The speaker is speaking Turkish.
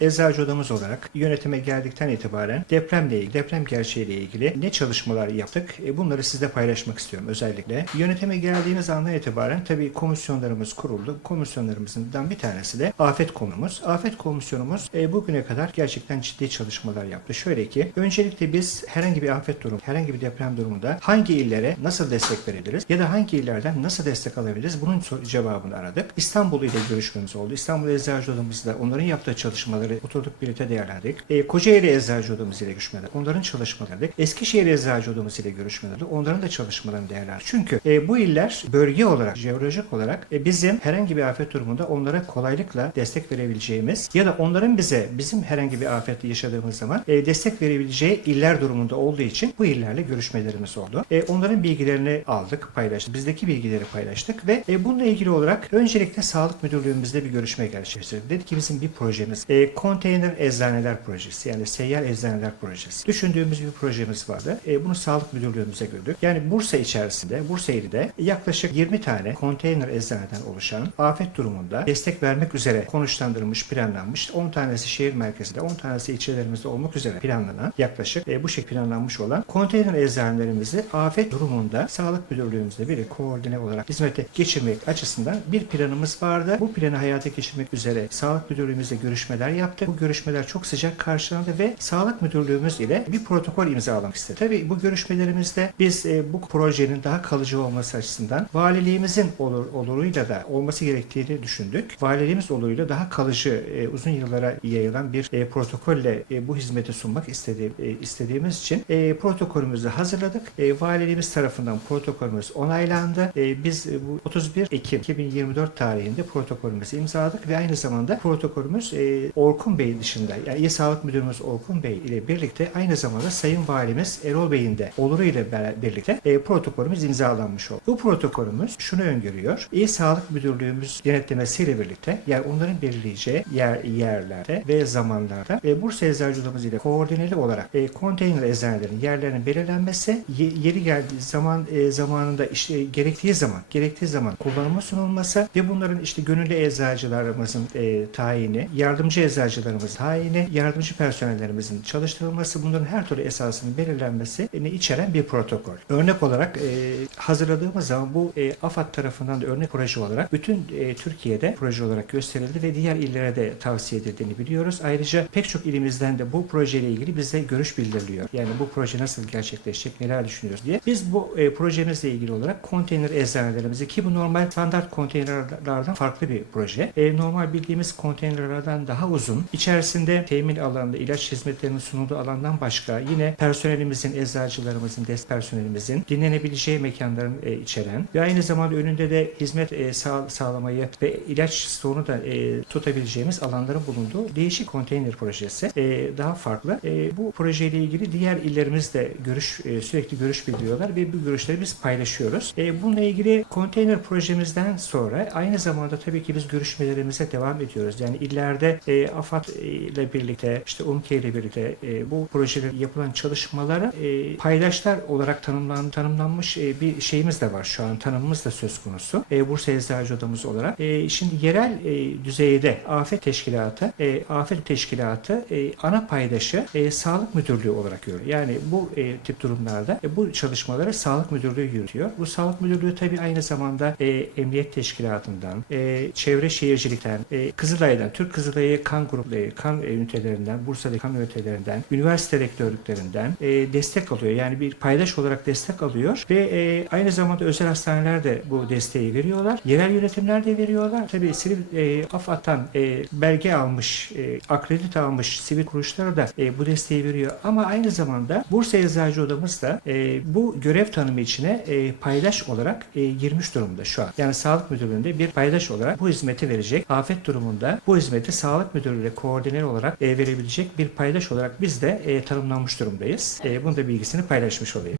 Eczacı odamız olarak yönetime geldikten itibaren depremle ilgili, deprem gerçeğiyle ilgili ne çalışmalar yaptık? E, bunları sizle paylaşmak istiyorum özellikle. Yönetime geldiğiniz andan itibaren tabii komisyonlarımız kuruldu. Komisyonlarımızdan bir tanesi de afet konumuz. Afet komisyonumuz e, bugüne kadar gerçekten ciddi çalışmalar yaptı. Şöyle ki öncelikle biz herhangi bir afet durumu, herhangi bir deprem durumunda hangi illere nasıl destek verebiliriz ya da hangi illerden nasıl destek alabiliriz bunun cevabını aradık. İstanbul ile görüşmemiz oldu. İstanbul Eczacı Odamızda onların yaptığı çalışmaları oturduk birlikte değerlendirdik. E, Kocaeli Eczacı Odamız ile görüşmeler, onların çalışmaları, Eskişehir Eczacı Odamız ile görüşmeleri, onların da çalışmalarını değerlendirdik. Çünkü e, bu iller bölge olarak, jeolojik olarak e, bizim herhangi bir afet durumunda onlara kolaylıkla destek verebileceğimiz ya da onların bize bizim herhangi bir afet yaşadığımız zaman e, destek verebileceği iller durumunda olduğu için bu illerle görüşmelerimiz oldu. E, onların bilgilerini aldık, paylaştık. Bizdeki bilgileri paylaştık ve e, bununla ilgili olarak öncelikle Sağlık Müdürlüğümüzde bir görüşme gerçekleştirdik. Dedik ki bizim bir projemiz e, konteyner eczaneler projesi yani seyyar eczaneler projesi. Düşündüğümüz bir projemiz vardı. E, bunu Sağlık Müdürlüğümüze gördük. Yani Bursa içerisinde, Bursa ilinde yaklaşık 20 tane konteyner eczaneden oluşan afet durumunda destek vermek üzere konuşlandırılmış, planlanmış. 10 tanesi şehir merkezinde, 10 tanesi ilçelerimizde olmak üzere planlanan yaklaşık e, bu şekilde planlanmış olan konteyner eczanelerimizi afet durumunda Sağlık Müdürlüğümüzle bir koordine olarak hizmete geçirmek açısından bir planımız vardı. Bu planı hayata geçirmek üzere Sağlık Müdürlüğümüzle görüşmeler yaptık. Bu görüşmeler çok sıcak karşılandı ve Sağlık Müdürlüğümüz ile bir protokol imzalamak istedi. Tabii bu görüşmelerimizde biz e, bu projenin daha kalıcı olması açısından valiliğimizin olur, oluruyla da olması gerektiğini düşündük. Valiliğimiz oluruyla daha kalıcı, e, uzun yıllara yayılan bir e, protokolle e, bu hizmeti sunmak istedi, e, istediğimiz için e, protokolümüzü hazırladık. E, valiliğimiz tarafından protokolümüz onaylandı. E, biz e, bu 31 Ekim 2024 tarihinde protokolümüzü imzaladık ve aynı zamanda protokolümüz e, Orkun Bey dışında yani İl Sağlık Müdürümüz Orkun Bey ile birlikte aynı zamanda Sayın Valimiz Erol Bey'in de oluru ile birlikte e, protokolümüz imzalanmış oldu. Bu protokolümüz şunu öngörüyor. İl Sağlık Müdürlüğümüz denetlemesiyle birlikte yani onların belirleyeceği yer, yerlerde ve zamanlarda e, Bursa Eczacı Odamız ile koordineli olarak e, konteyner eczanelerin yerlerinin belirlenmesi ye- yeri geldiği zaman e, zamanında işte gerektiği zaman gerektiği zaman kullanıma sunulması ve bunların işte gönüllü eczacılarımızın e, tayini, yardımcı eczacılarımızın tayini, yardımcı personellerimizin çalıştırılması bunların her türlü esasının belirlenmesi e, içeren bir protokol. Örnek olarak e, hazırladığımız zaman bu e, AFAD tarafından da örnek proje olarak bütün e, Türkiye'de proje olarak gösterildi ve diğer illere de tavsiye edildiğini biliyoruz. Ayrıca pek çok ilimizden de bu projeyle ilgili bize görüş bildiriliyor. Yani bu proje nasıl gerçekleşecek, neler düşünüyoruz diye. Biz bu e, projemizle ilgili olarak konteyner eczanelerimizi ki bu normal standart konteynerlerden farklı bir proje. E, normal bildiğimiz konteynerlerden daha uzun. İçerisinde temin alanında ilaç hizmetlerinin sunulduğu alandan başka yine personelimizin, eczacılarımızın, desk personelimizin dinlenebileceği mekanların e, içeren ve aynı zamanda önünde de hizmet e, sağ- sağlamayı ve ilaç stoğunu da e, tutabileceğimiz alanların bulunduğu değişik konteyner projesi. E, daha farklı. E, bu projeyle ilgili diğer illerimizde görüş e, sürekli görüş bildiriyorlar ve bu görüşleri biz paylaşıyoruz. E, bununla ilgili konteyner projemizden sonra aynı zamanda tabii ki biz görüşmelerimize devam ediyoruz. Yani illerde e, AFAD ile birlikte işte UMKE ile birlikte e, bu projede yapılan çalışmalara e, paydaşlar olarak tanımlan, tanımlanmış e, bir şeyimiz de var şu an. Tanımımız da söz konusu. E, Bursa Eczacı Odamız olarak. E, şimdi yerel e, düzeyde afet teşkilatı, e, afet teşkilatı e, ana paydaşı e, Sağlık Müdürlüğü olarak görüyor. Yani bu e, tip durumlarda e, bu çalışmaları Sağlık Müdürlüğü yürütüyor. Bu Sağlık Müdürlüğü tabii aynı zamanda e, Emniyet Teşkilatı'ndan, e, Çevre Şehircilik'ten, e, Kızılay'dan, Türk Kızılay'ı kan grupları, kan ünitelerinden, Bursa'daki kan ünitelerinden, üniversite rektörlüklerinden e, destek alıyor. Yani bir paydaş olarak destek alıyor ve e, aynı zamanda özel hastaneler de bu desteği veriyorlar. Yerel yönetimler de veriyorlar. Tabii sivil e, AFAD'dan e, belge almış, e, akredite almış sivil kuruluşlara da e, bu desteği veriyor. Ama aynı zamanda Bursa Eczacı Odamız da e, bu görev tanımı içine e, paydaş olarak e, girmiş durumda şu an. Yani Sağlık Müdürlüğü'nde bir paydaş olarak bu hizmeti verecek. Afet durumunda bu hizmeti Sağlık Müdürlüğü ile koordineli olarak e, verebilecek bir paydaş olarak biz de e, tanımlanmış durumdayız. E, bunu da bilgisini paylaşmış olayım.